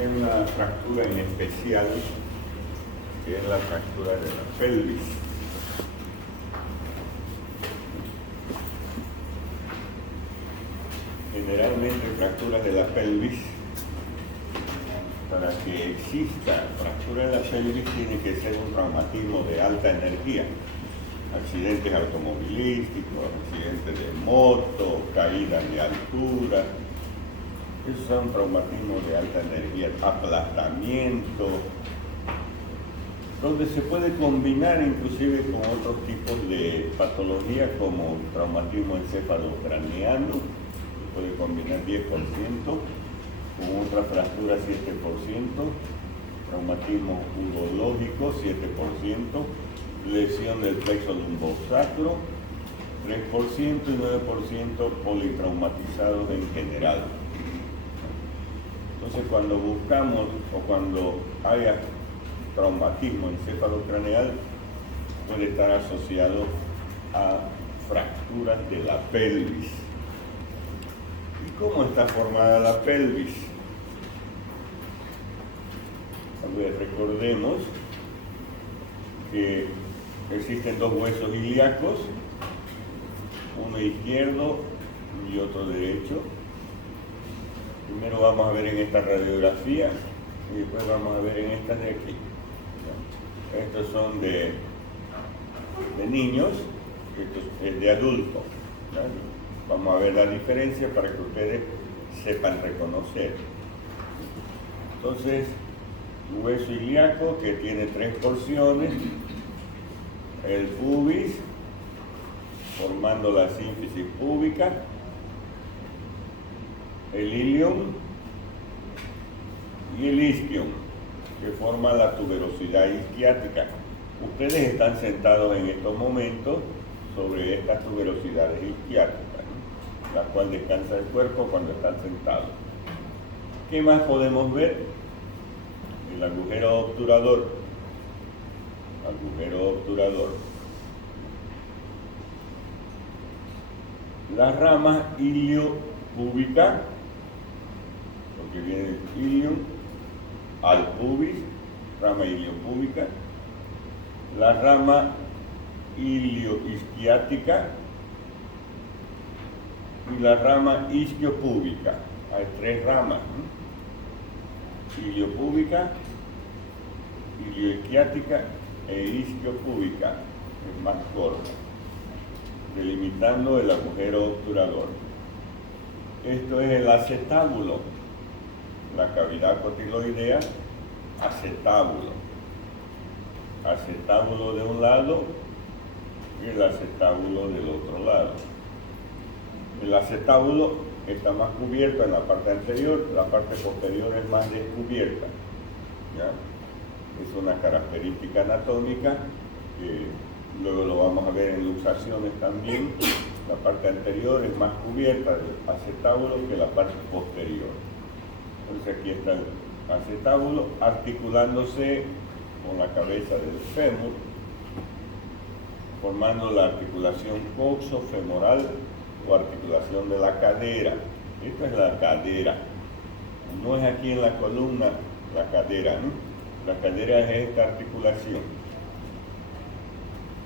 en una fractura en especial, que es la fractura de la pelvis. Generalmente fracturas de la pelvis, para que exista fractura de la pelvis tiene que ser un traumatismo de alta energía. Accidentes automovilísticos, accidentes de moto, caídas de altura. Esos son traumatismos de alta energía, aplastamiento, donde se puede combinar inclusive con otros tipos de patologías como traumatismo encefalocraneano, se puede combinar 10%, con otra fractura 7%, traumatismo urológico 7%, lesión del plexo lumbosacro 3% y 9% politraumatizados en general. Entonces, cuando buscamos o cuando haya traumatismo encefalocraneal, puede estar asociado a fracturas de la pelvis. ¿Y cómo está formada la pelvis? A ver, recordemos que existen dos huesos ilíacos, uno izquierdo y otro derecho. Primero vamos a ver en esta radiografía y después vamos a ver en esta de aquí. Estos son de niños, esto es de adultos. Vamos a ver la diferencia para que ustedes sepan reconocer. Entonces, hueso ilíaco que tiene 3 porciones, el pubis, formando la sínfisis púbica, el ilium y el isquium, que forma la tuberosidad isquiática. Ustedes están sentados en estos momentos sobre estas tuberosidades isquiáticas, ¿no? La cual descansa el cuerpo cuando están sentados. ¿Qué más podemos ver? El agujero obturador. Agujero obturador. La rama iliopúbica, porque viene del ilium al pubis, rama iliopúbica. La rama ilioisquiática y la rama isquiopúbica. Hay 3 ramas, ¿no? Iliopúbica, ilioisquiática e isquiopúbica, es más corta, delimitando el agujero obturador. Esto es el acetábulo, la cavidad cotiloidea, acetábulo. Acetábulo de un lado y el acetábulo del otro lado. El acetábulo está más cubierto en la parte anterior, la parte posterior es más descubierta. ¿Ya? Es una característica anatómica que luego lo vamos a ver en luxaciones también. La parte anterior es más cubierta del acetábulo que la parte posterior. Entonces aquí está el acetábulo articulándose con la cabeza del fémur, formando la articulación coxofemoral o articulación de la cadera. Esta es la cadera. No es aquí en la columna la cadera, ¿no? La cadera es esta articulación.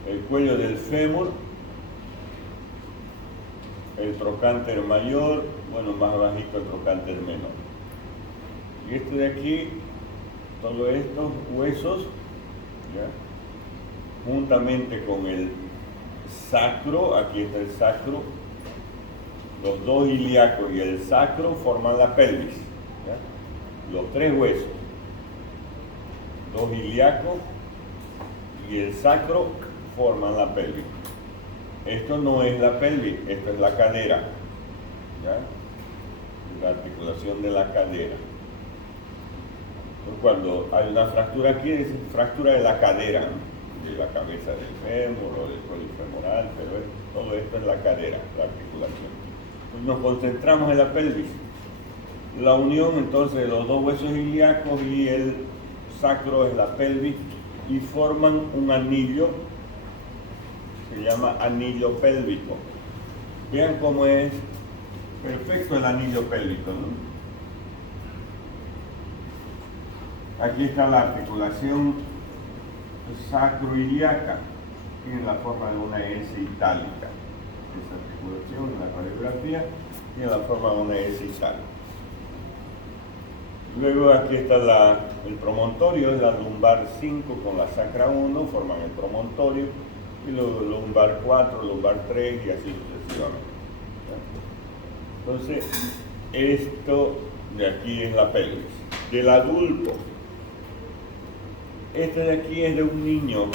El cuello del fémur, el trocánter mayor, bueno, más bajito el trocánter menor. Y esto de aquí, todos estos huesos, ¿ya? Juntamente con el sacro, aquí está el sacro, los 2 ilíacos y el sacro forman la pelvis, ¿ya? Los 3 huesos, 2 ilíacos y el sacro forman la pelvis. Esto no es la pelvis, esto es la cadera, ¿ya? La articulación de la cadera. Cuando hay una fractura aquí, es fractura de la cadera, ¿no? De la cabeza del fémur o del cuello femoral, pero todo esto es la cadera, la articulación. Pues nos concentramos en la pelvis. La unión entonces de los 2 huesos ilíacos y el sacro es la pelvis y forman un anillo, se llama anillo pélvico. Vean cómo es perfecto el anillo pélvico, ¿no? Aquí está la articulación sacroiliaca, tiene la forma de una S itálica. Esa articulación en la radiografía tiene la forma de una S itálica. Luego aquí está el promontorio, es la lumbar 5 con la sacra 1, forman el promontorio, y luego lumbar 4, lumbar 3 y así sucesivamente. Entonces, esto de aquí es la pelvis. Del adulto, este de aquí es de un niño.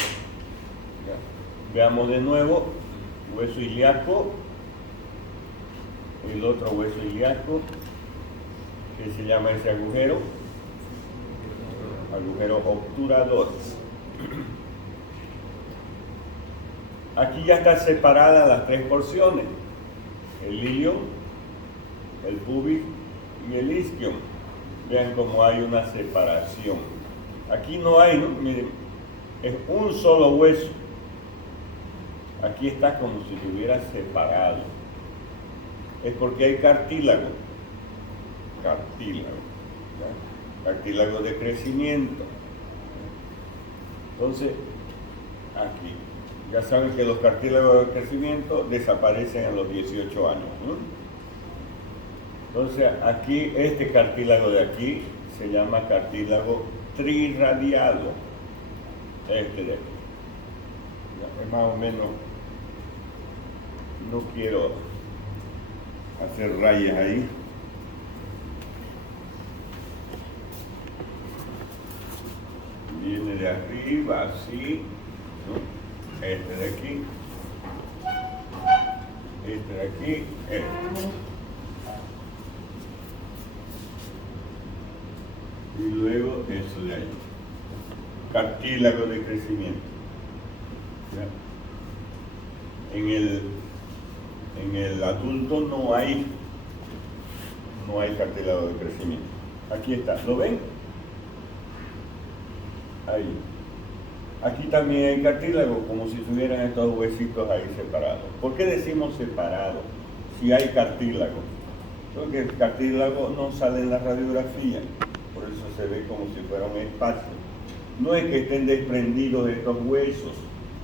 Veamos de nuevo, hueso ilíaco, el otro hueso ilíaco, que se llama ese agujero obturador. Aquí ya están separadas las tres porciones, el ilion, el pubis y el isquion. Vean cómo hay una separación. Aquí no hay, ¿no? Miren, es un solo hueso. Aquí está como si se hubiera separado. Es porque hay cartílago. Cartílago de crecimiento. Entonces, aquí. Ya saben que los cartílagos de crecimiento desaparecen a los 18 años, ¿no? Entonces, aquí, este cartílago de aquí se llama cartílago triradiado. Este de aquí. Es más o menos, no quiero hacer rayas ahí. Viene de arriba, así, ¿no? Este de aquí, este de aquí, este. Y luego eso de ahí. Cartílago de crecimiento. ¿Ya? En el adulto no hay cartílago de crecimiento. Aquí está, ¿lo ven? Ahí. Aquí también hay cartílago, como si tuvieran estos huesitos ahí separados. ¿Por qué decimos separados si hay cartílago? Porque el cartílago no sale en la radiografía, por eso se ve como si fuera un espacio. No es que estén desprendidos estos huesos,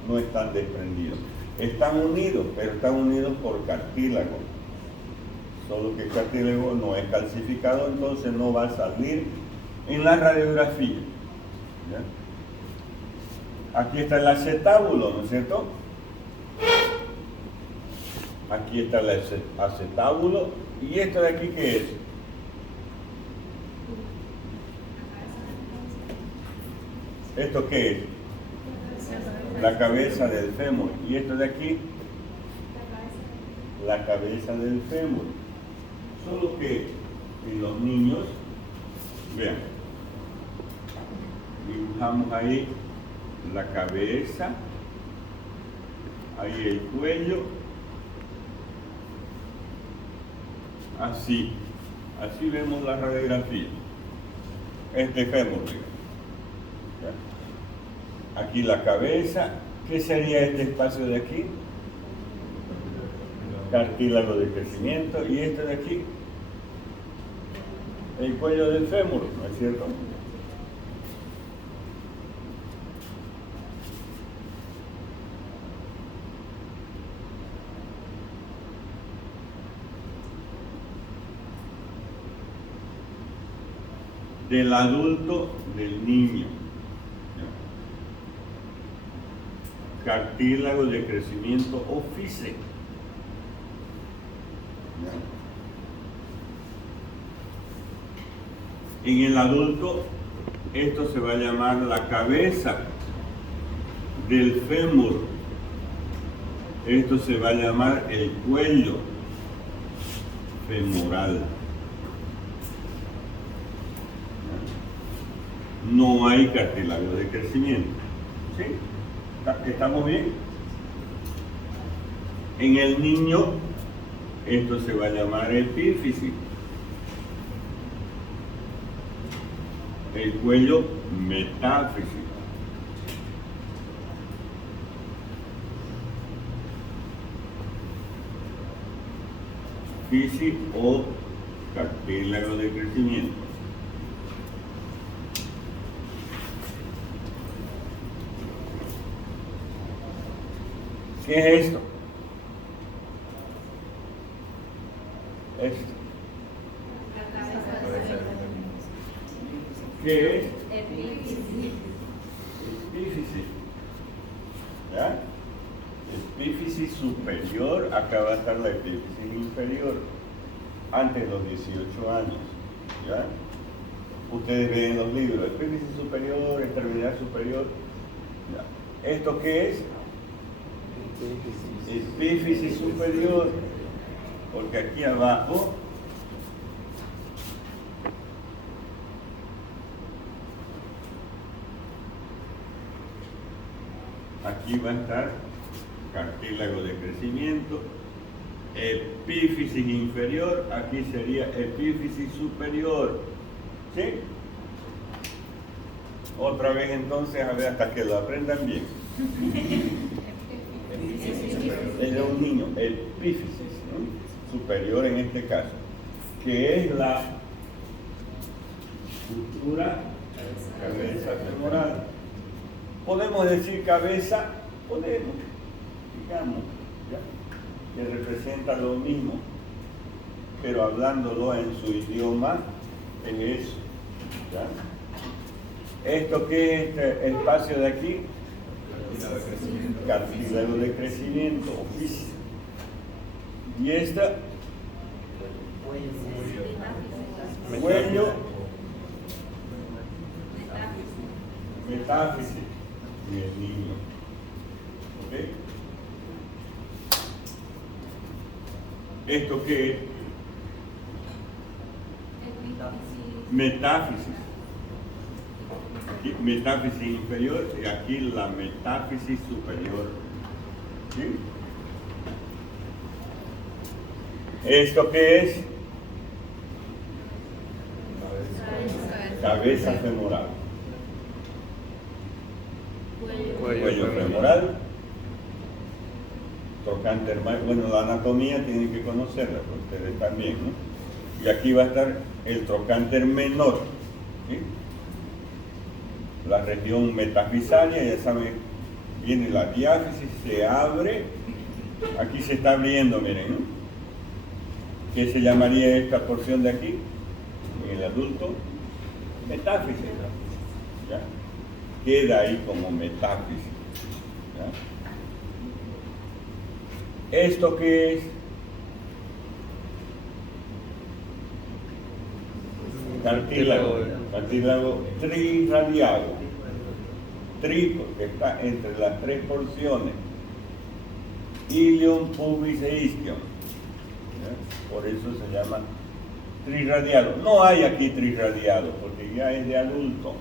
no están desprendidos. Están unidos, pero están unidos por cartílago. Solo que el cartílago no es calcificado, entonces no va a salir en la radiografía. ¿Ya? Aquí está el acetábulo, ¿no es cierto? Aquí está el acetábulo. ¿Y esto de aquí qué es? ¿Esto qué es? La cabeza del fémur. ¿Y esto de aquí? La cabeza del fémur. Solo que en los niños, vean, dibujamos ahí la cabeza, ahí el cuello, así vemos la radiografía. Este fémur, aquí la cabeza. ¿Qué sería este espacio de aquí? Cartílago de crecimiento. Y este de aquí, el cuello del fémur, ¿no es cierto? Del adulto, del niño. Cartílago de crecimiento ofice. En el adulto, esto se va a llamar la cabeza del fémur. Esto se va a llamar el cuello femoral. No hay cartílago de crecimiento. ¿Sí? ¿Estamos bien? En el niño, esto se va a llamar epífisis. El cuello metáfisis. Fisis o cartílago de crecimiento. ¿Qué es esto? Esto. ¿Qué es? Epífisis. ¿Ya? Epífisis superior, acá va a estar la epífisis inferior, antes de los 18 años. ¿Ya? Ustedes ven en los libros, epífisis superior, extremidad superior. ¿Ya? ¿Esto qué es? Epífisis superior, porque aquí abajo aquí va a estar cartílago de crecimiento, epífisis inferior, aquí sería epífisis superior. ¿Sí? Otra vez entonces, a ver, hasta que lo aprendan bien. Es de un niño, epífisis, ¿no? Superior en este caso, que es la estructura cabeza femoral. Podemos decir cabeza, podemos, digamos, ¿ya? Que representa lo mismo, pero hablándolo en su idioma, es eso. ¿Ya? ¿Esto qué es este espacio de aquí? Cartílago de crecimiento, oficio. Y esta, cuello, metáfisis del niño. ¿Ok? ¿Esto qué es? Metáfisis. Aquí, metáfisis inferior y aquí la metáfisis superior. ¿Sí? ¿Esto qué es? Cabeza femoral. Cuello femoral. Trocante hermano. Bueno, la anatomía tienen que conocerla, porque ustedes también, ¿no? Y aquí va a estar el trocánter menor. ¿Sí? La región metafisaria, ya saben, viene la diáfisis, se abre, aquí se está abriendo, miren, ¿no? ¿Qué se llamaría esta porción de aquí? En el adulto, metáfisis, ¿ya? Queda ahí como metáfisis, ¿ya? ¿Esto qué es? Cartílago triradiado. Tri, porque está entre las tres porciones. Ilion, pubis e isquion. ¿Ya? Por eso se llama triradiado. No hay aquí triradiado, porque ya es de adulto.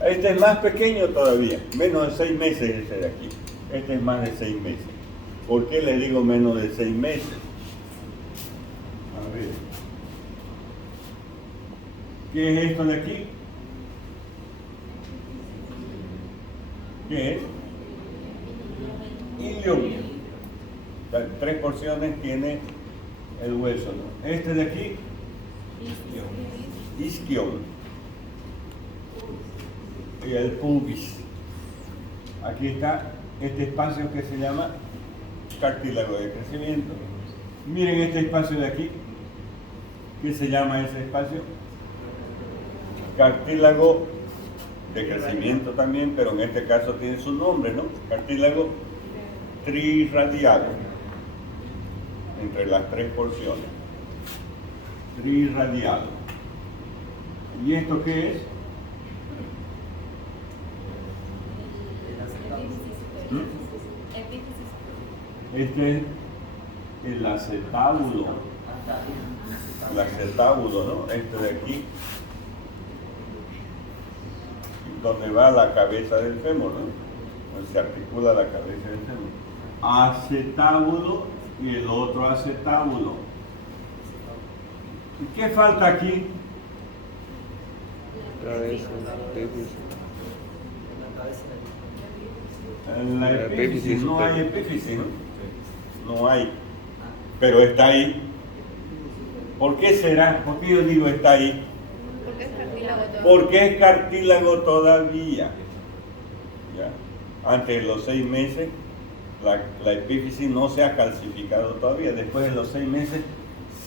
¿Ya? Este es más pequeño todavía, menos de 6 meses ese de aquí. Este es más de 6 meses. ¿Por qué le digo menos de 6 meses? A ver. ¿Qué es esto de aquí? ¿Qué es? Ilion. Las 3 porciones tiene el hueso, ¿no? Este de aquí, isquion. Y el pubis. Aquí está este espacio que se llama cartílago de crecimiento. Miren este espacio de aquí. ¿Qué se llama ese espacio? Cartílago de crecimiento también, pero en este caso tiene su nombre, ¿no? Cartílago triradiado, entre las 3 porciones. Triradiado. ¿Y esto qué es? Este es el acetábulo. El acetábulo, ¿no? Este de aquí, donde va la cabeza del fémur, ¿no? Donde se articula la cabeza del fémur. Acetábulo y el otro acetábulo. ¿Y qué falta aquí? En la epífisis, no hay epífisis, ¿no? No hay, pero está ahí. ¿Por qué será? ¿Por qué yo digo está ahí? Porque es cartílago todavía. ¿Ya? Antes de los 6 meses la epífisis no se ha calcificado todavía. Después de los 6 meses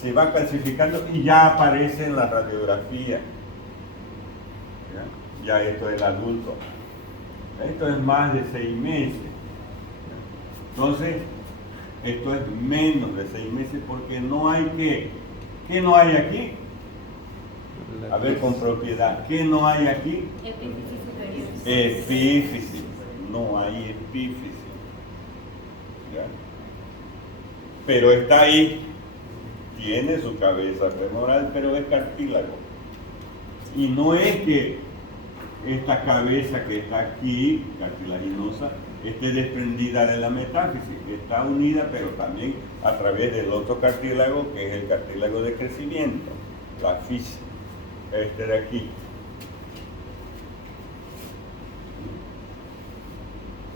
se va calcificando y ya aparece en la radiografía. Ya esto es el adulto. Esto es más de 6 meses. Entonces, esto es menos de 6 meses porque no hay que. ¿Qué no hay aquí? A ver, con propiedad. ¿Qué no hay aquí? Epífisis superior. Epífisis. No hay epífisis. ¿Ya? Pero está ahí. Tiene su cabeza femoral, pero es cartílago. Y no es que esta cabeza que está aquí, cartilaginosa, esté desprendida de la metáfisis, está unida, pero también a través del otro cartílago, que es el cartílago de crecimiento, la fis, este de aquí.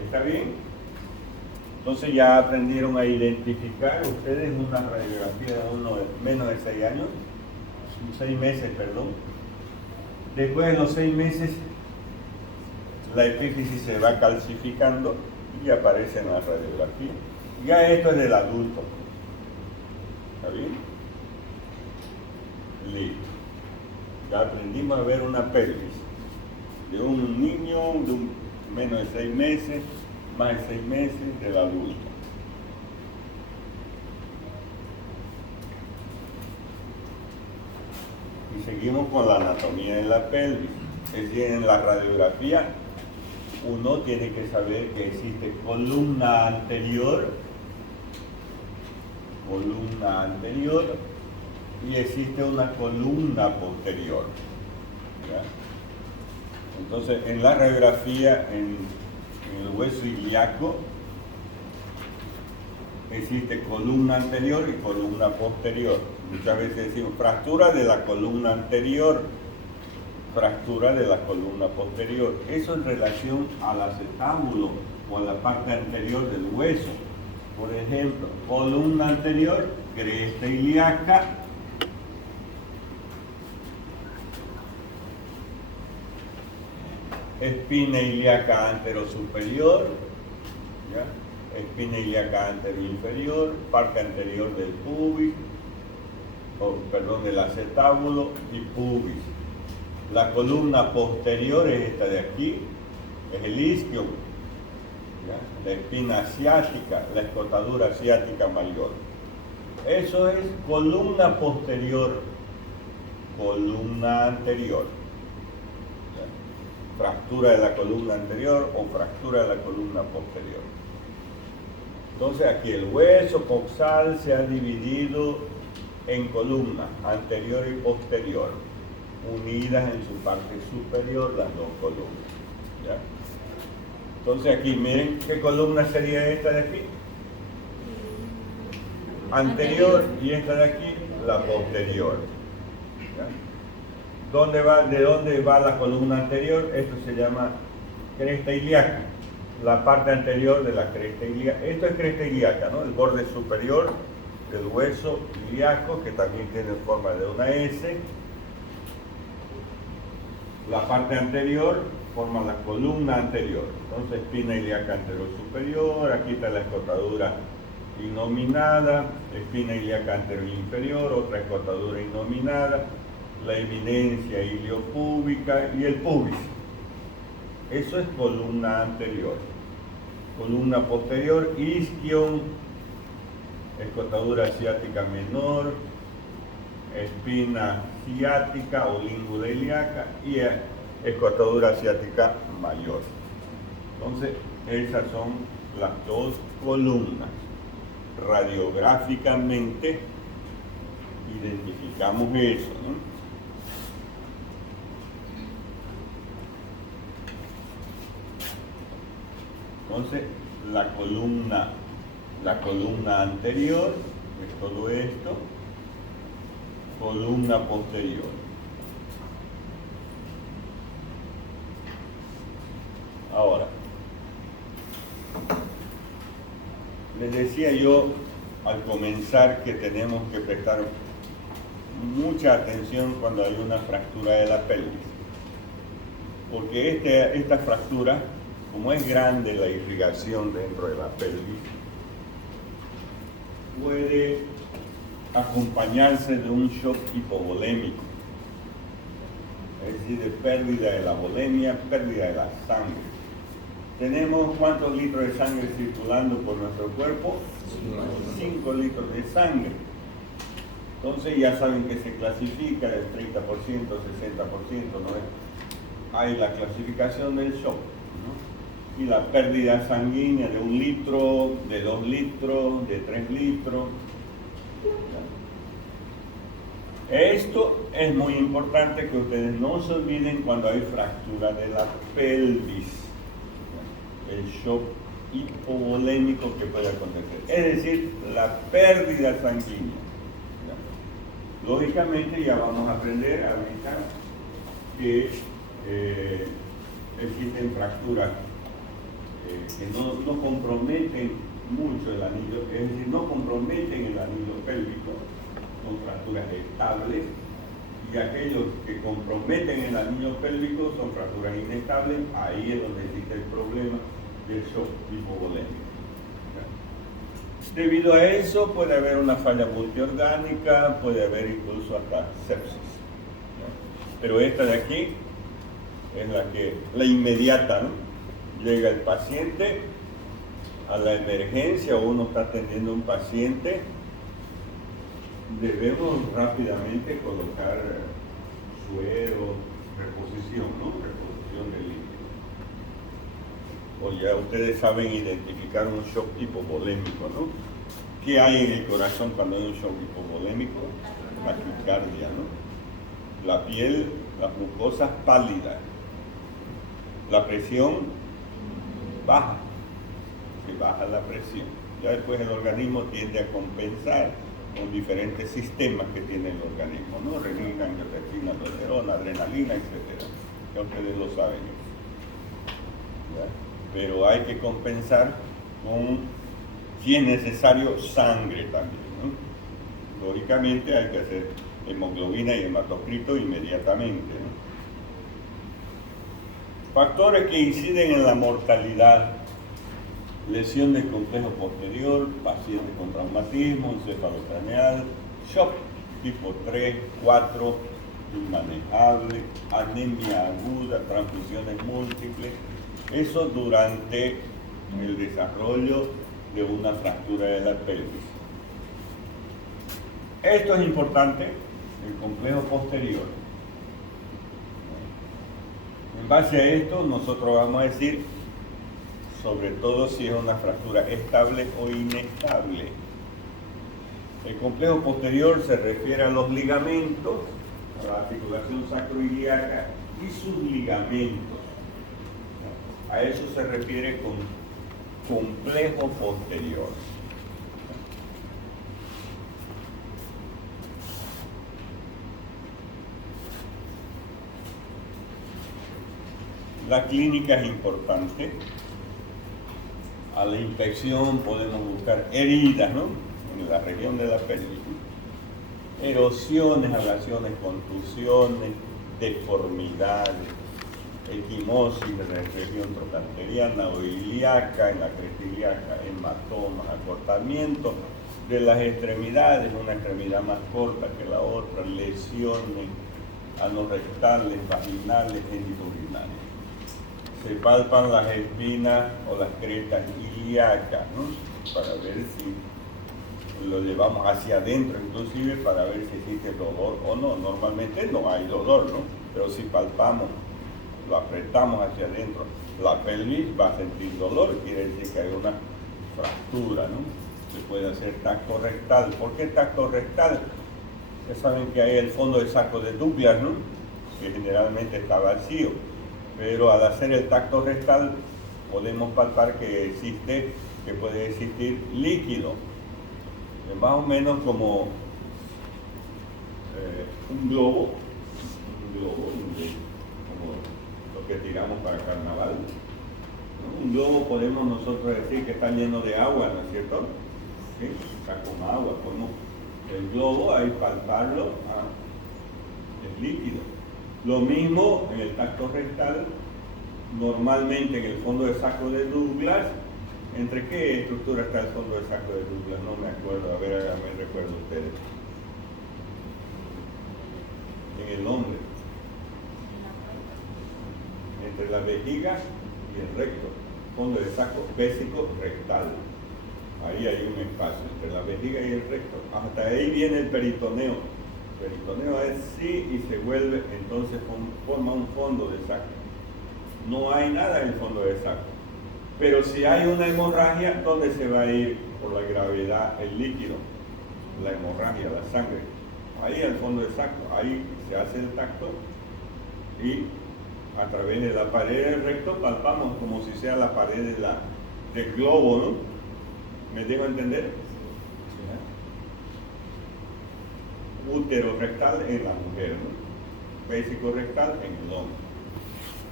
¿Está bien? Entonces ya aprendieron a identificar ustedes una radiografía de uno de menos de 6 años, 6 meses, perdón. Después de los 6 meses, la epífisis se va calcificando y aparece en la radiografía. Ya esto es del adulto. ¿Está bien? Listo. Ya aprendimos a ver una pelvis de un niño de menos de 6 meses, más de 6 meses del adulto. Y seguimos con la anatomía de la pelvis. Es decir, en la radiografía uno tiene que saber que existe columna anterior y existe una columna posterior. ¿Ya? Entonces, en la radiografía, en el hueso ilíaco, existe columna anterior y columna posterior. Muchas veces decimos fractura de la columna anterior, fractura de la columna posterior. Eso en relación al acetábulo o a la parte anterior del hueso. Por ejemplo, columna anterior, cresta ilíaca, espina ilíaca anterosuperior, ¿ya? Espina ilíaca anteroinferior, parte anterior del pubis, del acetábulo y pubis. La columna posterior es esta de aquí, es el isquion, ¿ya? La espina asiática, la escotadura asiática mayor. Eso es columna posterior, columna anterior. ¿Ya? Fractura de la columna anterior o fractura de la columna posterior. Entonces aquí el hueso coxal se ha dividido en columnas anterior y posterior, unidas en su parte superior las dos columnas. ¿Ya? Entonces aquí miren qué columna sería esta de aquí, anterior, y esta de aquí la posterior. ¿Ya? ¿De dónde va la columna anterior? Esto se llama cresta ilíaca, la parte anterior de la cresta ilíaca. Esto es cresta ilíaca, ¿no? El borde superior del hueso ilíaco, que también tiene forma de una S. La parte anterior forma la columna anterior. Entonces, espina ilíaca anterosuperior, aquí está la escotadura innominada, espina ilíaca anteroinferior, otra escotadura innominada, la eminencia iliopúbica y el pubis. Eso es columna anterior. Columna posterior, isquion, escotadura asiática menor, espina ciática o língula ilíaca y escotadura asiática mayor. Entonces, esas son las dos columnas. Radiográficamente identificamos eso, ¿no? Entonces, la columna anterior es todo esto, columna posterior. Ahora, les decía yo al comenzar que tenemos que prestar mucha atención cuando hay una fractura de la pelvis, porque esta fractura, como es grande la irrigación dentro de la pelvis, puede acompañarse de un shock hipovolémico, es decir, de pérdida de la volemia, pérdida de la sangre. ¿Tenemos cuántos litros de sangre circulando por nuestro cuerpo? 5 litros de sangre. Entonces ya saben que se clasifica del 30%, 60%, ¿no? Hay la clasificación del shock, ¿no? Y la pérdida sanguínea de 1 litro, de 2 litros, de 3 litros. Esto es muy importante que ustedes no se olviden cuando hay fractura de la pelvis, el shock hipovolémico que puede acontecer, es decir, la pérdida sanguínea. Lógicamente ya vamos a aprender ahorita que existen fracturas que no comprometen mucho el anillo, es decir, no comprometen el anillo pélvico, son fracturas estables, y aquellos que comprometen el anillo pélvico son fracturas inestables. Ahí es donde existe el problema del shock hipovolémico. Debido a eso puede haber una falla multiorgánica, puede haber incluso hasta sepsis. Pero esta de aquí es la inmediata, ¿no? Llega el paciente a la emergencia o uno está atendiendo a un paciente, debemos rápidamente colocar suero, reposición, ¿no? Reposición del líquido. O ya ustedes saben identificar un shock hipovolémico, ¿no? ¿Qué hay en el corazón cuando hay un shock hipovolémico? La taquicardia, ¿no? La piel, las mucosas pálidas, la presión baja, se baja la presión. Ya después el organismo tiende a compensar con diferentes sistemas que tiene el organismo, ¿no? Renina, angiotensina, aldosterona, adrenalina, etc. Ya ustedes lo saben. ¿Ya? Pero hay que compensar con, si es necesario, sangre también, ¿no? Lógicamente hay que hacer hemoglobina y hematocrito inmediatamente, ¿no? Factores que inciden en la mortalidad: lesión del complejo posterior, paciente con traumatismo, encefalocraneal, shock tipo 3, 4, inmanejable, anemia aguda, transfusiones múltiples. Eso durante el desarrollo de una fractura de la pelvis. Esto es importante, el complejo posterior. En base a esto, nosotros vamos a decir, sobre todo si es una fractura estable o inestable. El complejo posterior se refiere a los ligamentos, a la articulación sacroiliaca y sus ligamentos. A eso se refiere con complejo posterior. La clínica es importante. A la infección podemos buscar heridas, ¿no? En la región de la pelvis, erosiones, ablaciones, contusiones, deformidades, equimosis en la región trocarteriana o ilíaca, en la cresta ilíaca, hematomas, acortamiento de las extremidades, una extremidad más corta que la otra, lesiones anorrectales, vaginales, genitourinarias. Se palpan las espinas o las crestas ilíacas, ¿no? Para ver si lo llevamos hacia adentro, inclusive para ver si existe dolor o no. Normalmente no hay dolor, ¿no? Pero si palpamos, lo apretamos hacia adentro, la pelvis va a sentir dolor, quiere decir que hay una fractura, ¿no? Se puede hacer tacto rectal. ¿Por qué tacto rectal? Ya saben que hay el fondo del saco de Douglas, ¿no? Que generalmente está vacío. Pero al hacer el tacto rectal podemos palpar que puede existir líquido, más o menos como un globo, como lo que tiramos para carnaval. ¿No? Un globo podemos nosotros decir que está lleno de agua, ¿no es cierto? ¿Sí? Está con agua, podemos el globo ahí palparlo, es líquido. Lo mismo en el tacto rectal, normalmente en el fondo del saco de Douglas ¿Entre qué estructura está el fondo del saco de Douglas? No me acuerdo, a ver, háganme recuerdo ustedes. En el hombre. Entre la vejiga y el recto. Fondo del saco vésico rectal. Ahí hay un espacio entre la vejiga y el recto. Hasta ahí viene el peritoneo. El peritoneo es sí y se vuelve, entonces forma un fondo de saco. No hay nada en el fondo del saco. Pero si hay una hemorragia, ¿dónde se va a ir por la gravedad el líquido? La hemorragia, la sangre. Ahí al fondo del saco. Ahí se hace el tacto y a través de la pared del recto palpamos como si sea la pared del globo, ¿no? ¿Me dejo entender? Útero rectal en la mujer, ¿no? Vésico rectal en el hombre.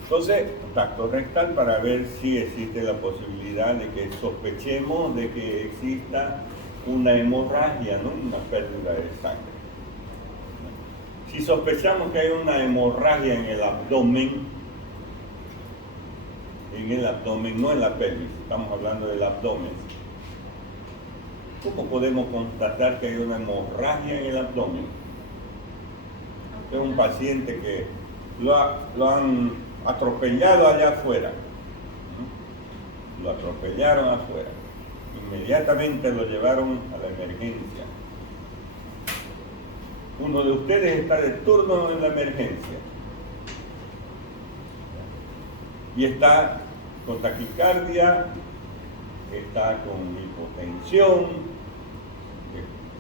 Entonces, tacto rectal para ver si existe la posibilidad de que sospechemos de que exista una hemorragia, ¿no? Una pérdida de sangre. Si sospechamos que hay una hemorragia en el abdomen, no en la pelvis, estamos hablando del abdomen. ¿Cómo podemos constatar que hay una hemorragia en el abdomen? Es un paciente que lo han atropellado allá afuera. Lo atropellaron afuera. Inmediatamente lo llevaron a la emergencia. Uno de ustedes está de turno en la emergencia. Y está con taquicardia, está con hipotensión.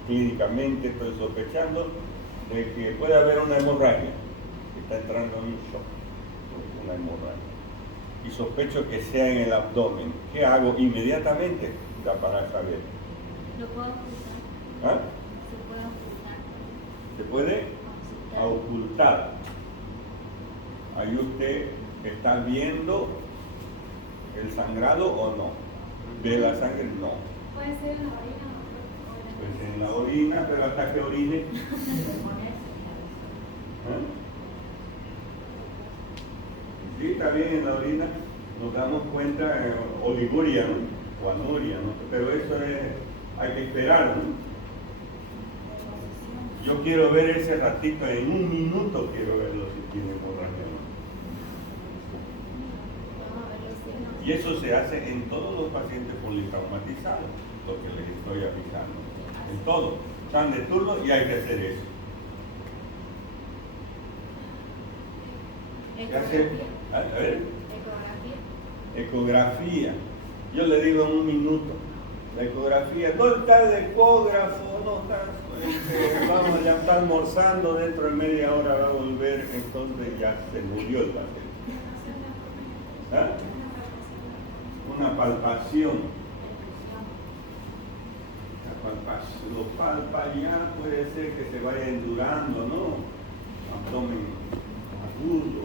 Clínicamente estoy sospechando de que puede haber una hemorragia. Está entrando en un shock, una hemorragia. Y sospecho que sea en el abdomen. ¿Qué hago inmediatamente? Ya para saber. ¿Lo puedo ocultar? ¿Ah? ¿Se puede ocultar? Se puede ocultar. Ahí usted está viendo el sangrado o no. ¿Ve la sangre? No. Puede ser en la orina. Pues en la orina, pero hasta que orine. Sí, está bien en la orina, nos damos cuenta, oliguria, ¿no? O anuria, ¿no? Pero eso hay que esperar, ¿no? Yo quiero ver ese ratito, en un minuto quiero verlo si tiene hemorragia o no. Y eso se hace en todos los pacientes politraumatizados, lo que les estoy avisando. En todos. Están de turno y hay que hacer eso. ¿Qué hace? A ver. Ecografía. Yo le digo en un minuto. La ecografía. ¿Dónde está el ecógrafo? No está. Vamos, ya está almorzando. Dentro de media hora va a volver. Entonces ya se murió el paciente. ¿Ah? Una palpación. Lo palpa ya, puede ser que se vaya endurando, ¿no? Abdomen agudo,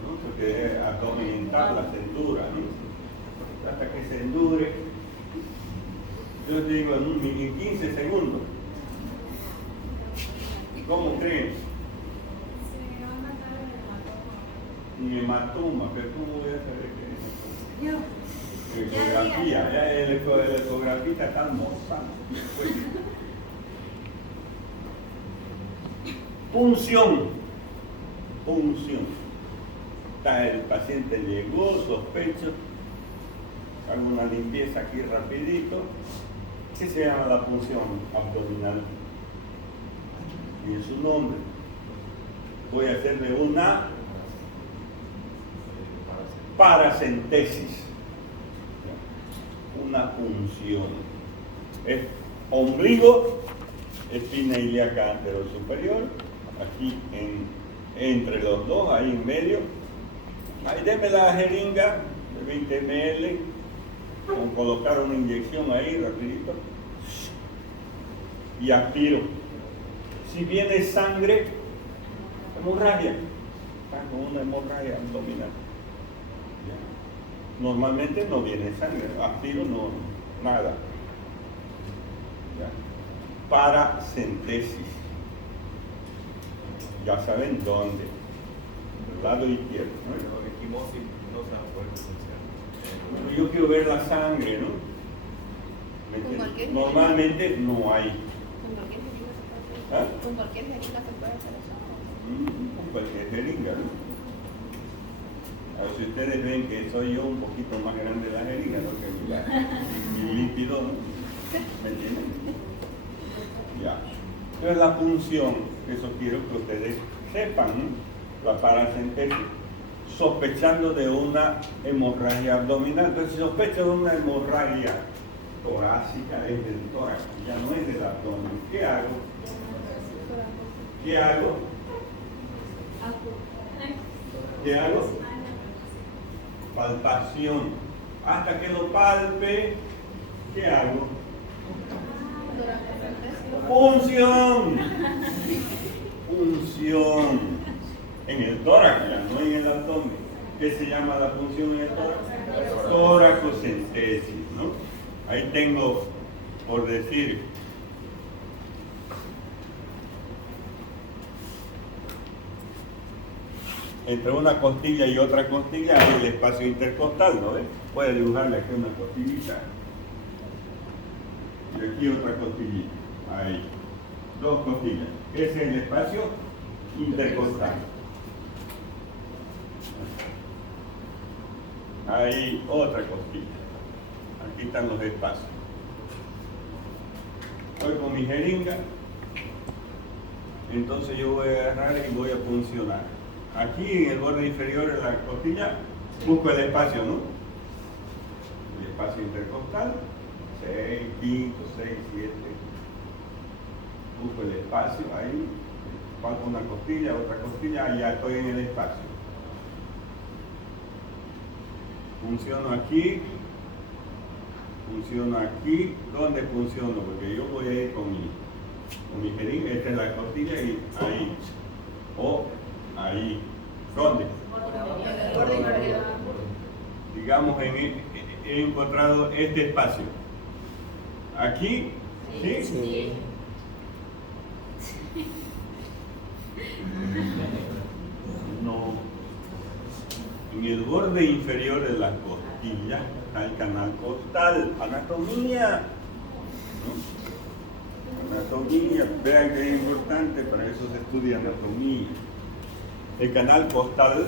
¿no? Porque es abdomen en tabla se endura, ¿no? Hasta que se endure, yo digo en 15 segundos. ¿Cómo creen? Se va a matar el hematoma. Un hematoma, pero ¿cómo voy a saber qué es? Yo. Ecografía, ya el ecografista está almorzando. Punción. El paciente llegó, sospecho, hago una limpieza aquí rapidito. ¿Qué se llama la punción abdominal? Y en su nombre. Voy a hacerle una paracentesis. Una punción. Es ombligo, espina ilíaca anterior superior, aquí entre los dos, ahí en medio. Ahí déme la jeringa de 20 ml, con colocar una inyección ahí rapidito y aspiro. Si viene sangre, hemorragia, está con una hemorragia abdominal. Normalmente no viene sangre, aspiro no, nada. ¿Ya? Paracentesis. Ya saben dónde. Del lado izquierdo. Pero equimosis no se va a poder presenciar. Pero yo quiero ver la sangre, ¿no? ¿Me entiendes? Normalmente no hay. ¿Con cualquier jeringa se puede hacer? ¿Ah? ¿Con cualquier jeringa se puede hacer eso? Con cualquier jeringa, ¿no? A ver si ustedes ven que soy yo un poquito más grande de la jeringa, ¿no? Que mi líquido, ¿no? ¿Me entienden? Ya. Entonces la punción, eso quiero que ustedes sepan, ¿no? La paracentesis, sospechando de una hemorragia abdominal. Entonces si sospecho de una hemorragia torácica es del tórax, ya no es del abdomen. ¿Qué hago? ¿Qué hago? ¿Qué hago? Palpación. Hasta que lo palpe, ¿qué hago? Punción. Punción. En el tórax, ya no en el abdomen. ¿Qué se llama la punción en el tórax? Toracocentesis, ¿no? Ahí tengo, por decir, entre una costilla y otra costilla hay el espacio intercostal, ¿no ves? Voy a dibujarle aquí una costillita. Y aquí otra costillita. Ahí. Dos costillas. Ese es el espacio intercostal. Ahí otra costilla. Aquí están los espacios. Voy con mi jeringa. Entonces yo voy a agarrar y voy a puncionar. Aquí en el borde inferior de la costilla busco el espacio, ¿no? El espacio intercostal. 6, 5, 6, 7. Busco el espacio ahí. Falta una costilla, otra costilla, y ya estoy en el espacio. Funciono aquí. Funciono aquí. ¿Dónde funciono? Porque yo voy a ir con mi jeringa. Esta es la costilla y ahí. O ahí. ¿Dónde? Digamos, he encontrado este espacio. ¿Aquí? ¿Sí? Sí. No. En el borde inferior de la costilla está el canal costal. Anatomía. ¿No? Anatomía. Vean que es importante, para eso se estudia anatomía. El canal costal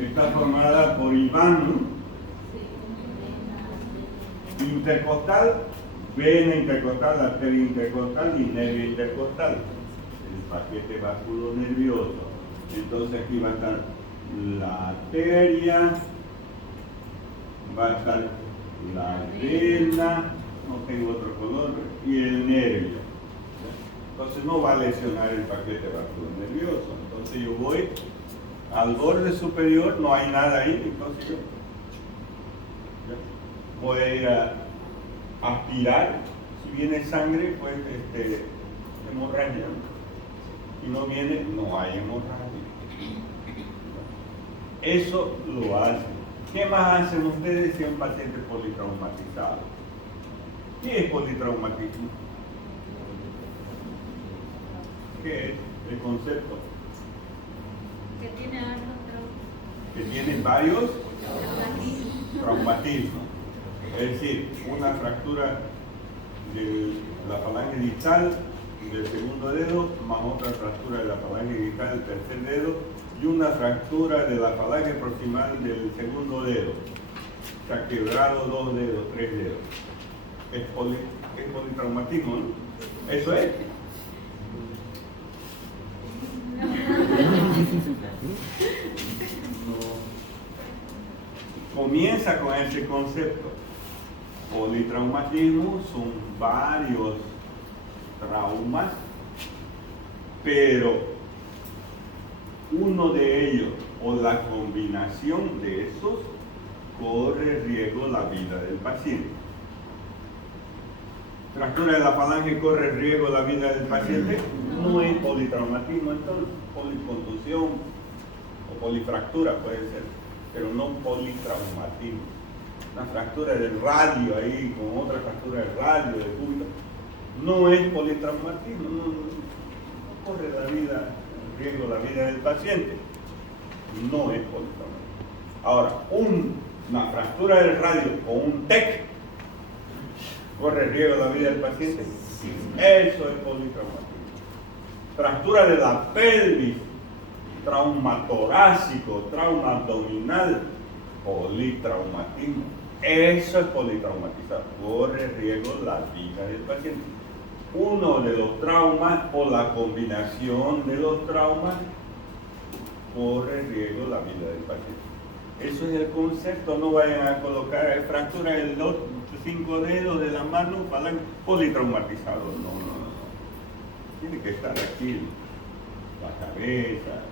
está formada por Iván, ¿no? Intercostal, vena intercostal, arteria intercostal y nervio intercostal. El paquete vasculonervioso. Entonces aquí va a estar la arteria, va a estar la vena, no tengo otro color, y el nervio. Entonces no va a lesionar el paquete vasculonervioso. Entonces yo voy al borde superior, no hay nada ahí, entonces yo voy a ir a aspirar. Si viene sangre, pues hemorragia. Si no viene, no hay hemorragia. Eso lo hacen. ¿Qué más hacen ustedes si un paciente politraumatizado? ¿Qué es politraumatismo? ¿Qué es el concepto? Que tiene hartos traumas. Que tiene varios traumatismos. Es decir, una fractura de la falange distal del segundo dedo, más otra fractura de la falange distal del tercer dedo y una fractura de la falange proximal del segundo dedo. O sea, quebrado 2 dedos, 3 dedos. Es politraumatismo, ¿no? Eso es. Comienza con ese concepto. Politraumatismo son varios traumas, pero uno de ellos o la combinación de esos corre riesgo la vida del paciente. Fractura de la falange corre riesgo la vida del paciente, no es politraumatismo, entonces policontusión o polifractura puede ser, pero no politraumatismo. Una fractura del radio ahí con otra fractura del radio, de cúbito, no es politraumatismo, no corre la vida, riesgo la vida del paciente, no es politraumatismo. Ahora, una fractura del radio o un TEC corre riesgo de la vida del paciente. Eso es politraumatismo. Fractura de la pelvis, trauma torácico, trauma abdominal, politraumatismo. Eso es politraumatizado. Corre riesgo la vida del paciente. Uno de los traumas o la combinación de los traumas corre riesgo la vida del paciente. Eso es el concepto. No vayan a colocar fractura de los 5 dedos de la mano politraumatizado. No. Tiene que estar aquí la cabeza,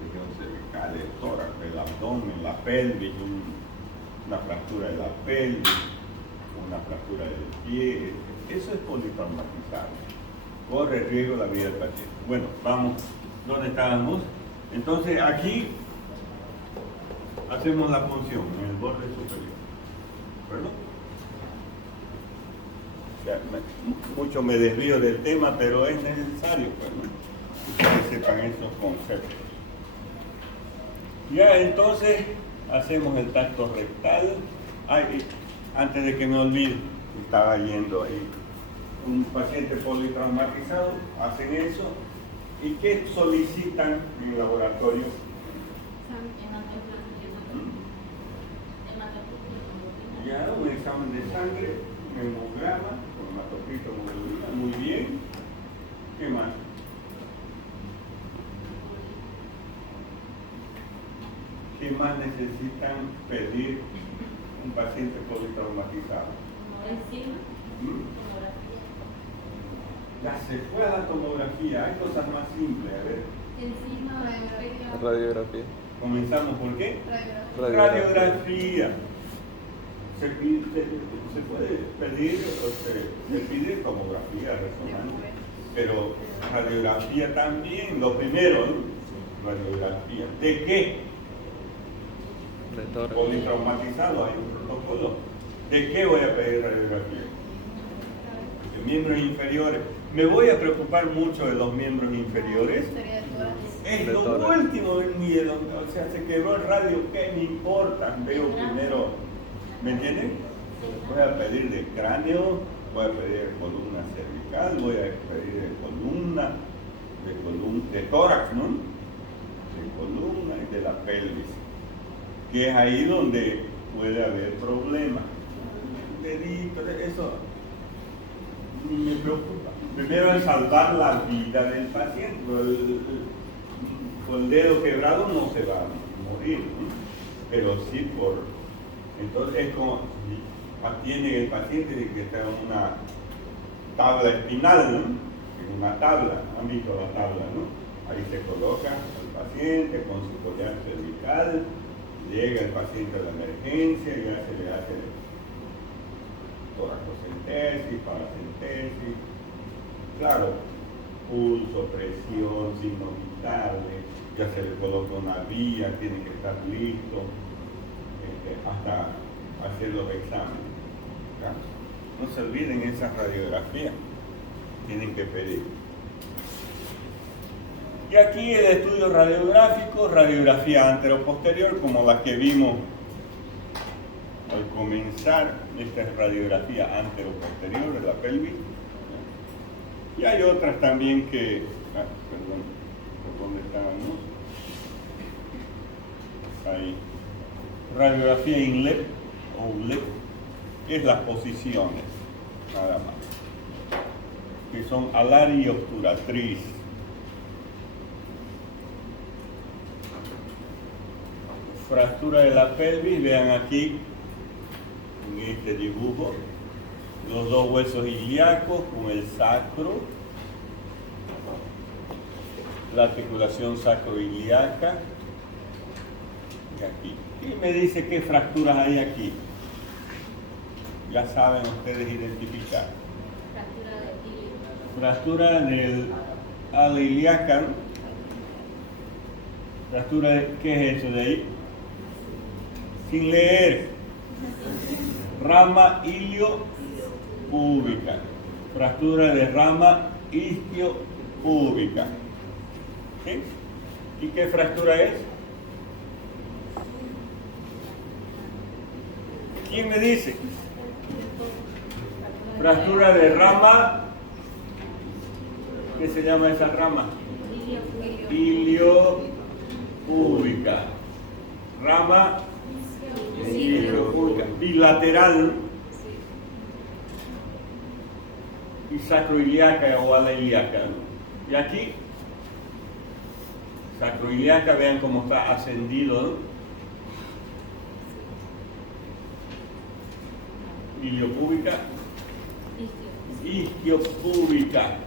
región cervical, el tórax, el abdomen, la pelvis, una fractura de la pelvis, una fractura del pie. Eso es politraumatizado. Corre riesgo la vida del paciente. Bueno, vamos. ¿Dónde estábamos? Entonces aquí hacemos la punción en el borde superior. ¿Verdad? Mucho me desvío del tema, pero es necesario pues, ¿no? que ustedes sepan esos conceptos. Ya entonces hacemos el tacto rectal. Antes de que me olvide, estaba yendo ahí. Un paciente politraumatizado, hacen eso. ¿Y qué solicitan en el laboratorio? Ya, un examen de sangre, un hemograma, con hematocrit, hemoglobina, muy bien. ¿Qué más? ¿Qué más necesitan pedir un paciente politraumatizado? Ya se fue a la tomografía, hay cosas más simples, a ver. Radiografía. ¿Comenzamos por qué? Radiografía. Se puede pedir, se pide tomografía, resonancia, pero radiografía también, lo primero, ¿no? Radiografía. ¿De qué? De tórax. Politraumatizado, hay un protocolo. ¿De qué voy a pedir radiografía? De miembros inferiores. ¿Me voy a preocupar mucho de los miembros inferiores? Es De lo tórax. último del miedo. O sea, se quebró el radio, ¿qué me importa? Veo primero, ¿me entienden? Voy a pedir de cráneo, voy a pedir de columna cervical, voy a pedir de columna, de tórax, ¿no? De columna y de la pelvis. Que es ahí donde puede haber problemas. Dedito, eso me preocupa. Primero es salvar la vida del paciente. Con el dedo quebrado no se va a morir, ¿no? Pero sí por... Entonces es como tiene el paciente que está en una tabla espinal, ¿no? En una tabla, han visto la tabla, ¿no? Ahí se coloca el paciente con su collar cervical, llega el paciente a la emergencia y ya se le hace toracocentesis, paracentesis, claro, pulso, presión, signos vitales, ya se le coloca una vía, tiene que estar listo hasta hacer los exámenes. ¿Ya? No se olviden esa radiografía, tienen que pedir. Y aquí el estudio radiográfico, radiografía anteroposterior, como la que vimos al comenzar. Esta es radiografía anteroposterior de la pelvis. Y hay otras también que, perdón, ¿por dónde estábamos? Ahí. Radiografía inlet o ULEP, que es las posiciones, nada más, que son alar y obturatriz. Fractura de la pelvis, vean aquí en este dibujo los dos huesos ilíacos con el sacro, la articulación sacroiliaca y aquí. Y me dice qué fracturas hay aquí. Ya saben ustedes identificar. Fractura del ala ilíaca, ¿no? Fractura de, ¿qué es eso de ahí? Sin leer. Rama iliopúbica. Fractura de rama isquiopúbica. ¿Sí? ¿Y qué fractura es? ¿Quién me dice? Fractura de rama. ¿Qué se llama esa rama? Iliopúbica. Rama iliopúbica. Bilateral. Y sacroiliaca o ala ilíaca. Y aquí, sacroiliaca, vean cómo está ascendido, ¿no? Iliopúbica, isquiopúbica.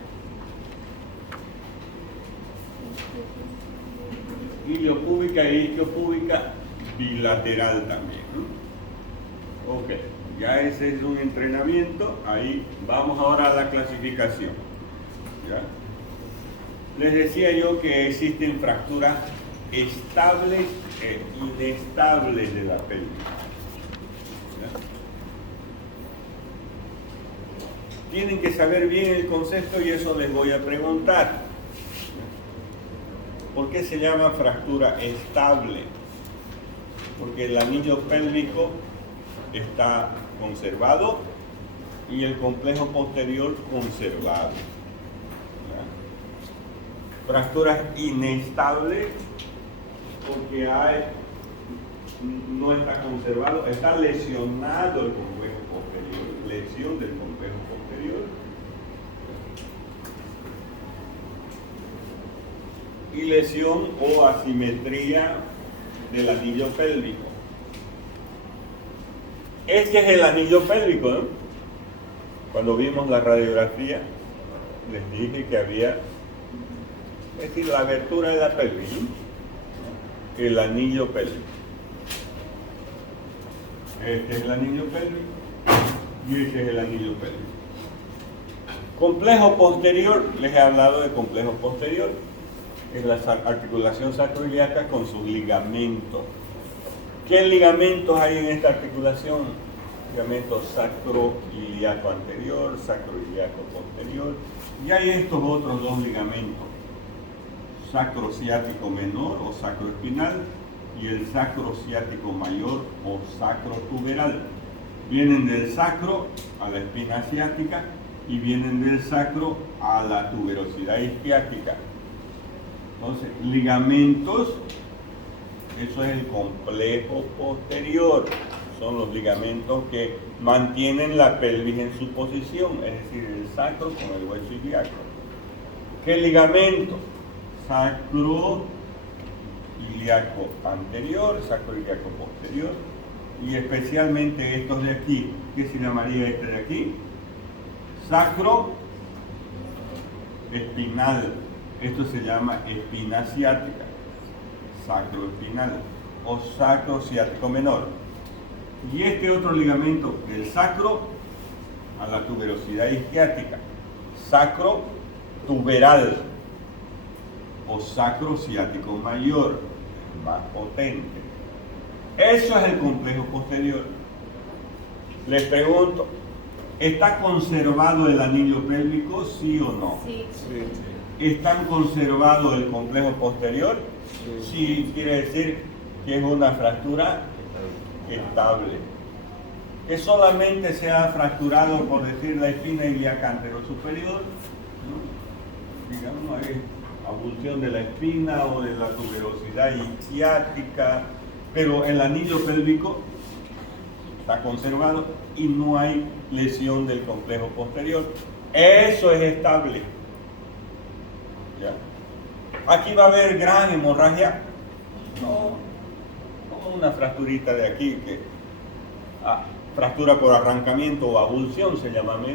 Iliopúbica e isquiopúbica bilateral también, ¿no? Ok, ya ese es un entrenamiento. Ahí vamos ahora a la clasificación. ¿Ya? Les decía yo que existen fracturas estables e inestables de la pelvis. ¿Ya? Tienen que saber bien el concepto y eso les voy a preguntar. ¿Por qué se llama fractura estable? Porque el anillo pélvico está conservado y el complejo posterior conservado. ¿Ya? Fracturas inestables porque no está conservado, está lesionado el complejo posterior, lesión del complejo posterior. Y lesión o asimetría del anillo pélvico. Este es el anillo pélvico, ¿no? Cuando vimos la radiografía, les dije que había, es decir, la abertura de la pelvis, ¿no? El anillo pélvico. Este es el anillo pélvico y este es el anillo pélvico. Complejo posterior, les he hablado de complejo posterior. Es la articulación sacroiliaca con sus ligamentos. ¿Qué ligamentos hay en esta articulación? Ligamento sacroiliaco anterior, sacroiliaco posterior. Y hay estos otros dos ligamentos, sacrociático menor o sacroespinal y el sacrociático mayor o sacrotuberal. Vienen del sacro a la espina ciática y vienen del sacro a la tuberosidad isquiática. Entonces, ligamentos, eso es el complejo posterior, son los ligamentos que mantienen la pelvis en su posición, es decir, el sacro con el hueso ilíaco. ¿Qué ligamento? Sacro ilíaco anterior, sacro ilíaco posterior, y especialmente estos de aquí. ¿Qué se llamaría este de aquí? Sacro espinal. Esto se llama espina ciática, sacroespinal o sacrociático menor. Y este otro ligamento del sacro a la tuberosidad isquiática, sacrotuberal o sacrociático mayor, más potente. Eso es el complejo posterior. Les pregunto, ¿está conservado el anillo pélvico, sí o no? Sí. ¿Están conservado el complejo posterior? Sí, quiere decir que es una fractura estable. Que solamente se ha fracturado, por decir, la espina ilíaca anterosuperior, ¿no? Digamos, hay abulsión de la espina o de la tuberosidad isquiática, pero el anillo pélvico está conservado y no hay lesión del complejo posterior. Eso es estable. ¿Ya? Aquí va a haber gran hemorragia, no como una fracturita de aquí, que fractura por arrancamiento o abulsión se llama, ¿no?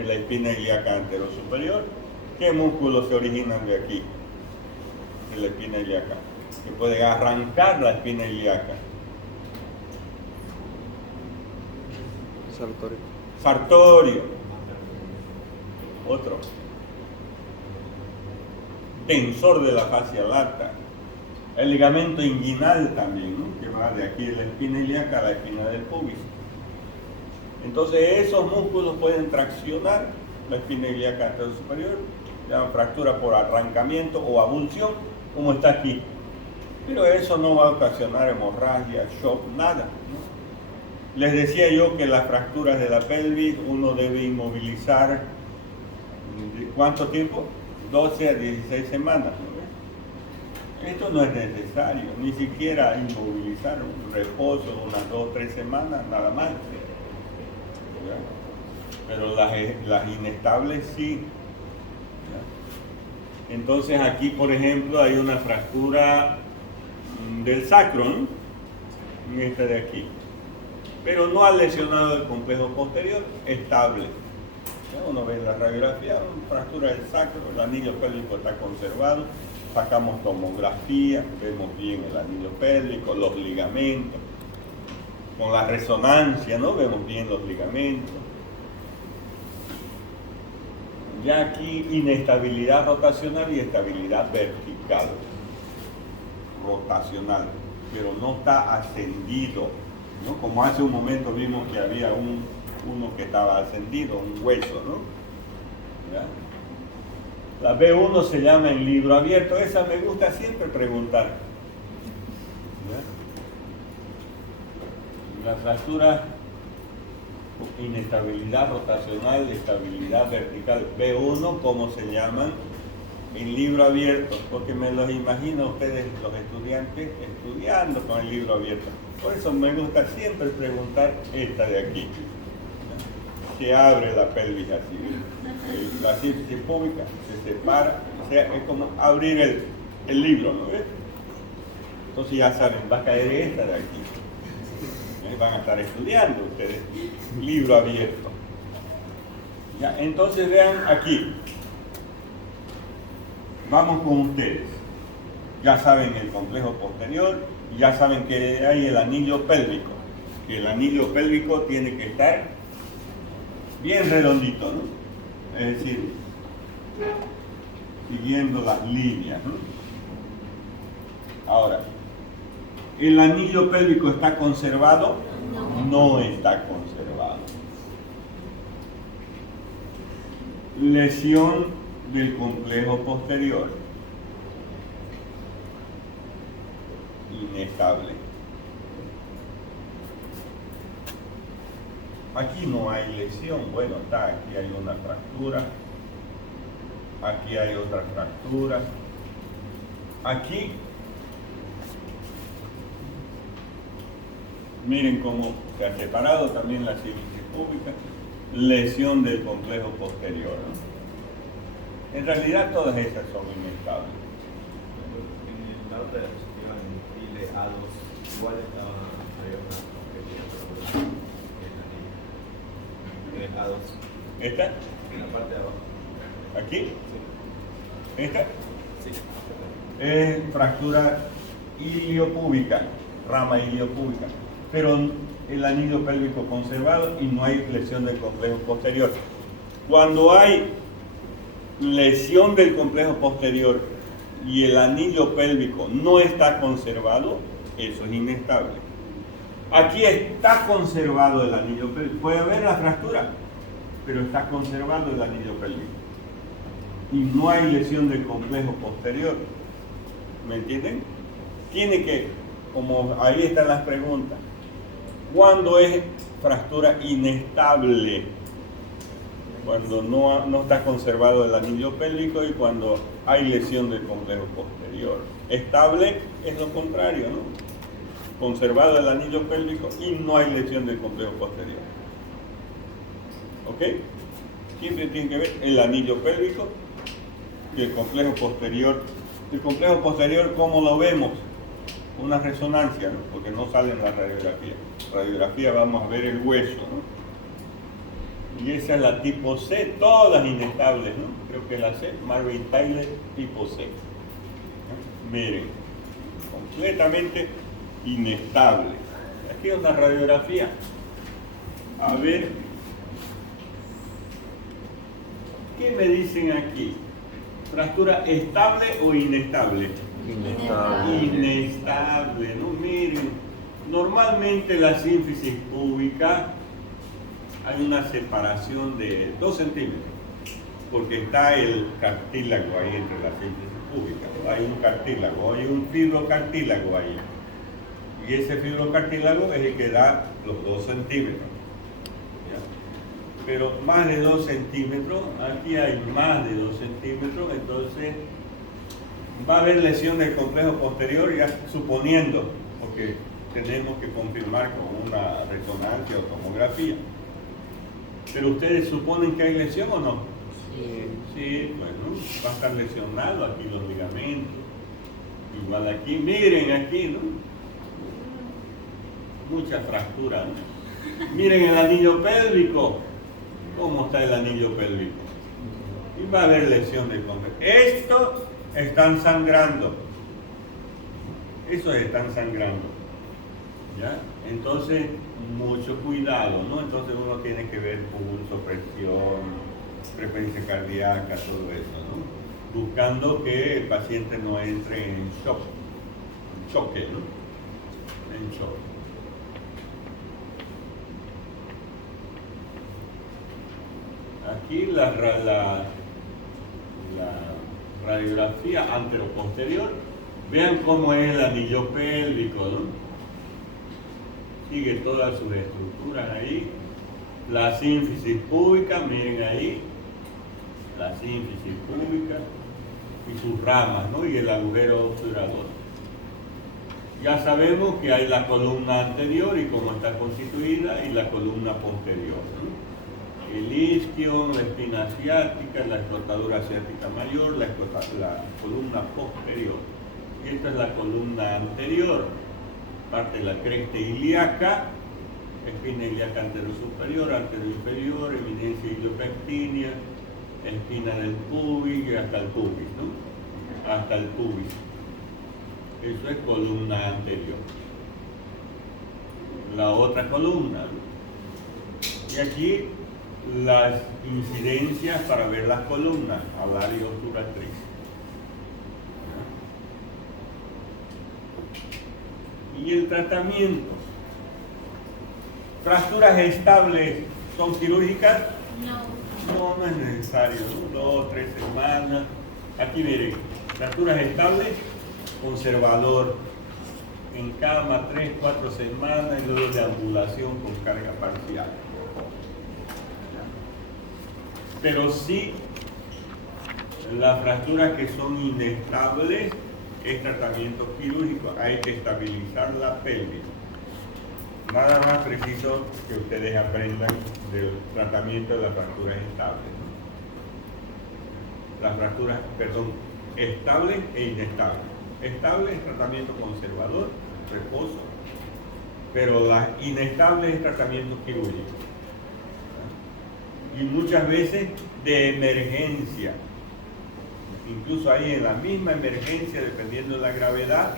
De la espina ilíaca anterosuperior. ¿Qué músculos se originan de aquí? De la espina ilíaca, que puede arrancar la espina ilíaca. Sartorio. Sartorio. Otro. Tensor de la fascia lata. El ligamento inguinal también, ¿no? Que va de aquí de la espina ilíaca a la espina del pubis. Entonces esos músculos pueden traccionar la espina ilíaca anterosuperior, se llama fractura por arrancamiento o abulsión, como está aquí. Pero eso no va a ocasionar hemorragia, shock, nada, ¿no? Les decía yo que las fracturas de la pelvis uno debe inmovilizar, ¿cuánto tiempo? 12 a 16 semanas. ¿No? Esto no es necesario, ni siquiera inmovilizar, un reposo, unas 2 o 3 semanas, nada más. ¿Ya? Pero las inestables sí. ¿Ya? Entonces aquí, por ejemplo, hay una fractura del sacro, ¿no? En esta de aquí. Pero no ha lesionado el complejo posterior, estable. ¿Ya? Uno ve en la radiografía, una fractura del sacro, el anillo pélvico está conservado, sacamos tomografía, vemos bien el anillo pélvico, los ligamentos, con la resonancia, ¿no? Vemos bien los ligamentos. Ya aquí inestabilidad rotacional y estabilidad vertical, rotacional, pero no está ascendido, ¿no? Como hace un momento vimos que había uno que estaba ascendido, un hueso, ¿no? ¿Ya? La B1 se llama en libro abierto, esa me gusta siempre preguntar. ¿Ya? La fractura, inestabilidad rotacional, estabilidad vertical, B1, ¿cómo se llaman? En libro abierto, porque me los imagino ustedes, los estudiantes, estudiando con el libro abierto. Por eso me gusta siempre preguntar esta de aquí. Se abre la pelvis así, la sínfisis púbica se separa, o sea, es como abrir el libro, ¿no ves? Entonces ya saben, va a caer esta de aquí. Van a estar estudiando ustedes, libro abierto. ¿Ya? Entonces vean aquí. Vamos con ustedes. Ya saben el complejo posterior, ya saben que hay el anillo pélvico. Que el anillo pélvico tiene que estar bien redondito, ¿no? Es decir, siguiendo las líneas, ¿no? Ahora, ¿el anillo pélvico está conservado? No está conservado. Lesión del complejo posterior. Inestable. Aquí no hay lesión. Bueno, está, aquí hay una fractura. Aquí hay otra fractura. Aquí, miren cómo se ha separado también la sínfisis púbica. Lesión del complejo posterior, ¿no? En realidad todas esas son inestables. En la otra diapositiva, en file A2, igual había una pequeña en el A2. ¿Esta? En la parte de abajo. ¿Aquí? Sí. ¿Esta? Sí. Es fractura iliopúbica, rama iliopúbica, pero el anillo pélvico conservado y no hay lesión del complejo posterior. Cuando hay lesión del complejo posterior y el anillo pélvico no está conservado, eso es inestable. Aquí está conservado el anillo pélvico. Puede haber la fractura, pero está conservado el anillo pélvico. Y no hay lesión del complejo posterior. ¿Me entienden? Tiene que, como ahí están las preguntas, ¿cuándo es fractura inestable? Cuando no está conservado el anillo pélvico y cuando hay lesión del complejo posterior. Estable es lo contrario, ¿no? Conservado el anillo pélvico y no hay lesión del complejo posterior. ¿Ok? Siempre tiene que ver el anillo pélvico y el complejo posterior. El complejo posterior, ¿cómo lo vemos? Una resonancia, ¿no? Porque no sale en la radiografía. Radiografía vamos a ver el hueso, ¿no? Y esa es la tipo C, todas inestables, ¿no? Creo que la C, Marvin Tyler tipo C. ¿No? Miren, completamente inestable. Aquí es una radiografía. A ver, ¿qué me dicen aquí? ¿Fractura estable o inestable? Inestable. Inestable, ¿no? Miren, normalmente la sínfisis púbica hay una separación de 2 centímetros, porque está el cartílago ahí entre la sínfisis púbica. Hay un cartílago, hay un fibrocartílago ahí. Y ese fibrocartílago es el que da los 2 centímetros. ¿Ya? Pero más de 2 centímetros, aquí hay más de 2 centímetros, entonces va a haber lesión del complejo posterior, ya suponiendo, porque tenemos que confirmar con una resonancia o tomografía. Pero ustedes suponen que hay lesión o no? Sí, bueno, va a estar lesionado aquí los ligamentos. Igual aquí, miren aquí, ¿no? Mucha fractura, ¿no? Miren el anillo pélvico. ¿Cómo está el anillo pélvico? Y va a haber lesión del complejo. Estos están sangrando. Esos están sangrando. ¿Ya? Entonces, mucho cuidado, ¿no? Entonces uno tiene que ver pulso, presión, frecuencia cardíaca, todo eso, ¿no? Buscando que el paciente no entre en shock, en choque, ¿no? En shock. Aquí la radiografía anteroposterior, vean cómo es el anillo pélvico, ¿no? Sigue todas sus estructuras ahí. La sínfisis púbica, miren ahí, la sínfisis púbica y sus ramas, ¿no? Y el agujero obturador. Ya sabemos que hay la columna anterior y cómo está constituida, y la columna posterior, ¿no? El isquio, la espina asiática, la escrotadura asiática mayor, la columna posterior. Y esta es la columna anterior, parte de la cresta ilíaca, espina ilíaca anterosuperior, anteroinferior, eminencia iliopectínea, espina del pubis y hasta el pubis, ¿no? Hasta el pubis. Eso es columna anterior. La otra columna, ¿no? Y aquí las incidencias para ver las columnas, alar y obturatriz. Y el tratamiento. ¿Fracturas estables son quirúrgicas? No. No es necesario, ¿no? 2 o 3 semanas. Aquí miren, fracturas estables, conservador. En cama 3 o 4 semanas y luego de ambulación con carga parcial. Pero sí, las fracturas que son inestables es tratamiento quirúrgico, hay que estabilizar la pelvis. Nada más preciso que ustedes aprendan del tratamiento de las fracturas estables, ¿no? Las fracturas, perdón, estables e inestables. Estable es tratamiento conservador, reposo, pero las inestables es tratamiento quirúrgico. Y muchas veces de emergencia. Incluso ahí en la misma emergencia, dependiendo de la gravedad,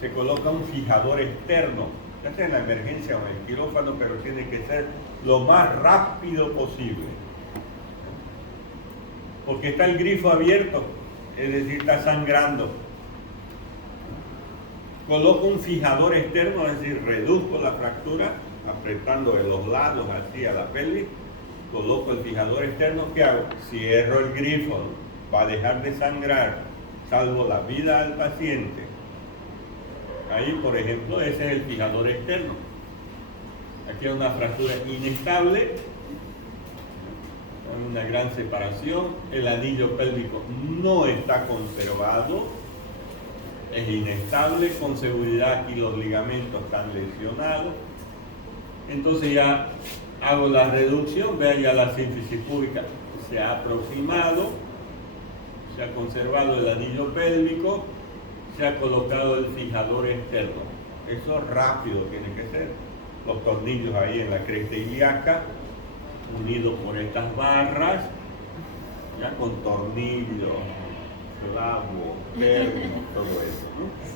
se coloca un fijador externo. Ya sea en la emergencia o en el quirófano, pero tiene que ser lo más rápido posible. Porque está el grifo abierto, es decir, está sangrando. Coloco un fijador externo, es decir, reduzco la fractura, apretando de los lados así a la pelvis, coloco el fijador externo. ¿Qué hago? Cierro el grifo, va a dejar de sangrar, salvo la vida al paciente. Ahí, por ejemplo, ese es el fijador externo. Aquí hay una fractura inestable, con una gran separación, el anillo pélvico no está conservado, es inestable, con seguridad aquí los ligamentos están lesionados. Entonces ya hago la reducción, vean ya la sínfisis púbica se ha aproximado, se ha conservado el anillo pélvico, se ha colocado el fijador externo. Eso rápido tiene que ser. Los tornillos ahí en la cresta ilíaca, unidos por estas barras, ya con tornillos, clavo, término, todo eso, ¿no?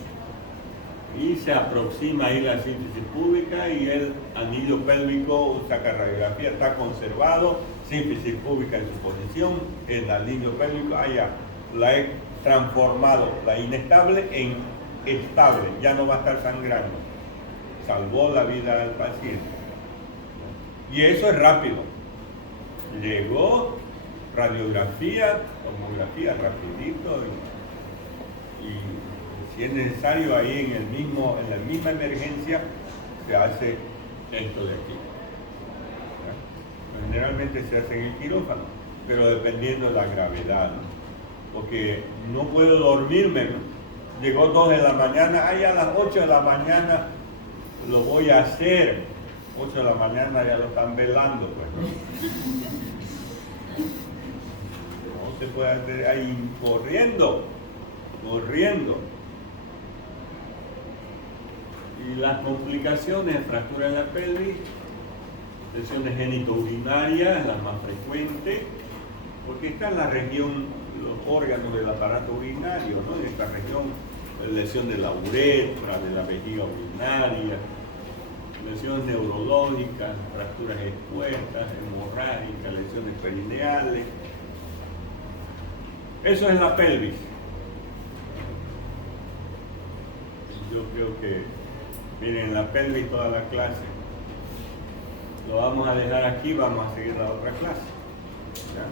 Y se aproxima ahí la sínfisis púbica y el anillo pélvico, saca radiografía, está conservado, sínfisis púbica en su posición, el anillo pélvico, allá la he transformado, la inestable en estable, ya no va a estar sangrando, salvó la vida del paciente. Y eso es rápido. Llegó, radiografía, tomografía, rapidito, y Si es necesario, ahí en la misma emergencia se hace esto de aquí. ¿Ya? Pues generalmente se hace en el quirófano, pero dependiendo de la gravedad, ¿no? Porque no puedo dormirme, ¿no? Llegó 2 de la mañana, ahí a las 8 de la mañana lo voy a hacer. 8 de la mañana ya lo están velando, pues, ¿no? No se puede hacer ahí corriendo. Y las complicaciones, fractura en la pelvis, lesiones genitourinarias, las más frecuentes, porque está en la región, los órganos del aparato urinario, ¿no? En esta región, lesión de la uretra, de la vejiga urinaria, lesiones neurológicas, fracturas expuestas, hemorrágicas, lesiones perineales. Eso es la pelvis. Yo creo que, miren, la pelvis toda la clase. Lo vamos a dejar aquí, vamos a seguir la otra clase. ¿Ya?